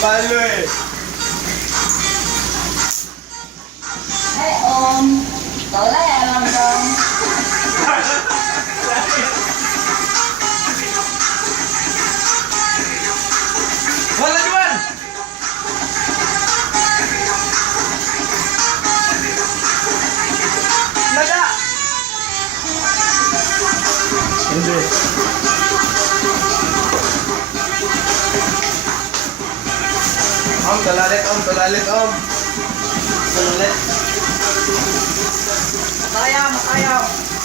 Palo eh. Hey, wala yan lang dong. Wala naman! Naga! Hindi. Talalit, talalit, Talalit. Makayaw.